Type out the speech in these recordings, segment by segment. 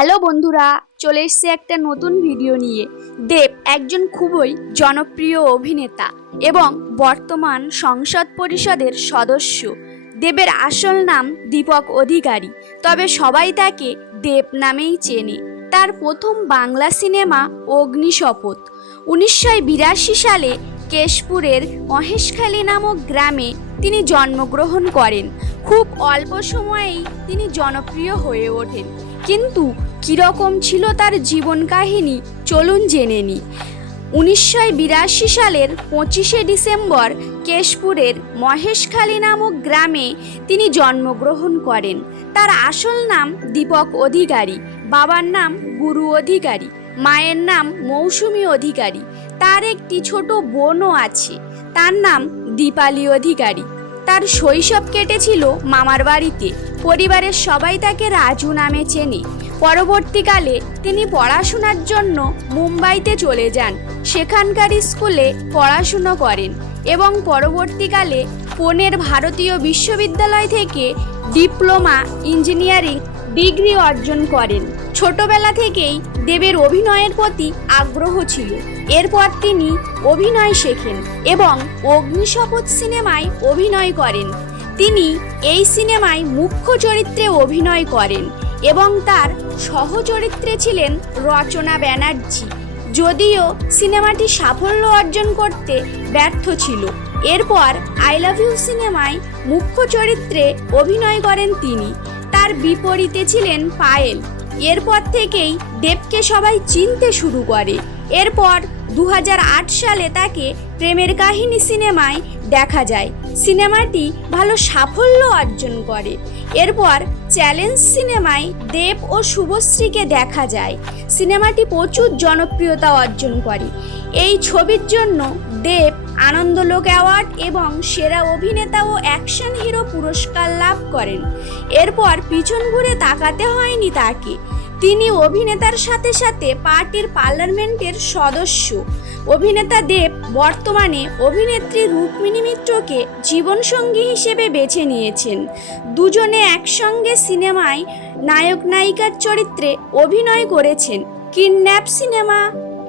Hello বন্ধুরা, চলে এসছে একটা নতুন ভিডিও নিয়ে। দেব একজন খুবই জনপ্রিয় অভিনেতা এবং বর্তমান সংসদ পরিষদের সদস্য। দেবের আসল নাম দীপক অধিকারী, তবে সবাই তাকে দেব নামেই চেনে। তার প্রথম বাংলা সিনেমা অগ্নিশপথ। উনিশশো বিরাশি সালে কেশপুরের মহেশখালী নামক গ্রামে তিনি জন্মগ্রহণ করেন। খুব অল্প সময়েই তিনি জনপ্রিয় হয়ে ওঠেন। কিন্তু কীরকম ছিল তার জীবন কাহিনী চলুন জেনে নিই উনিশশো বিরাশি সালের পঁচিশে ডিসেম্বর কেশপুরের মহেশখালী নামক গ্রামে তিনি জন্মগ্রহণ করেন। তার আসল নাম দীপক অধিকারী, বাবার নাম গুরু অধিকারী, মায়ের নাম মৌসুমী অধিকারী। তার একটি ছোট বোনও আছে। তার নাম দীপালি অধিকারী। তার শৈশব কেটেছিল মামার বাড়িতে। পরিবারের সবাই তাকে রাজু নামে চেনে। পরবর্তীকালে তিনি পড়াশোনার জন্য মুম্বাইতে চলে যান। সেখানকার স্কুলে পড়াশুনো করেন এবং পরবর্তীকালে পুনের ভারতীয় বিশ্ববিদ্যালয় থেকে ডিপ্লোমা ইঞ্জিনিয়ারিং ডিগ্রি অর্জন করেন। ছোটবেলা থেকেই দেবের অভিনয়ের প্রতি আগ্রহ ছিল। এরপর তিনি অভিনয় শেখেন এবং অগ্নিশপথ সিনেমায় অভিনয় করেন। তিনি এই সিনেমায় মুখ্য চরিত্রে অভিনয় করেন এবং তার সহচরিত্রে ছিলেন রচনা ব্যানার্জি। যদিও সিনেমাটি সাফল্য অর্জন করতে ব্যর্থ ছিল। এরপর আই লাভ ইউ সিনেমায় মুখ্য চরিত্রে অভিনয় করেন তিনি। তার বিপরীতে ছিলেন পায়েল। এরপর থেকেই দেবকে সবাই চিনতে শুরু করে। এরপর দু হাজার আট সালে তাকে প্রেমের কাহিনী সিনেমায় দেখা যায়। সিনেমাটি ভালো সাফল্য অর্জন করে। এরপর চ্যালেঞ্জ সিনেমায় দেব ও শুভশ্রীকে দেখা যায়। সিনেমাটি প্রচুর জনপ্রিয়তা অর্জন করে। এই ছবির জন্য দেব আনন্দলোক অ্যাওয়ার্ড এবং সেরা অভিনেতা ও অ্যাকশন হিরো পুরস্কার লাভ করেন। এরপর পিছন ঘুরে তাকাতে হয়নি তাকে। তিনি অভিনেতার সাথে সাথে পার্টির পার্লামেন্টের সদস্য। অভিনেতা দেব বর্তমানে অভিনেত্রী রুক্মিণী মিত্রকে জীবনসঙ্গী হিসেবে বেছে নিয়েছেন। দুজনে একসঙ্গে সিনেমায় নায়ক নায়িকার চরিত্রে অভিনয় করেছেন। Kidnap cinema,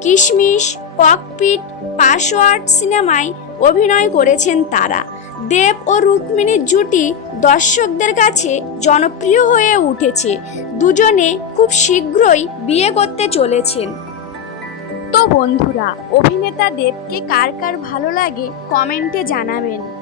Kishmish cockpit, password সিনেমায় অভিনয় করেছেন তারা। দেব ও রুক্মিণীর জুটি দর্শকদের কাছে জনপ্রিয় হয়ে উঠেছে। দুজনে খুব শীঘ্রই বিয়ে করতে চলেছেন। তো বন্ধুরা, অভিনেতা দেবকে কার কার ভালো লাগে কমেন্টে জানাবেন।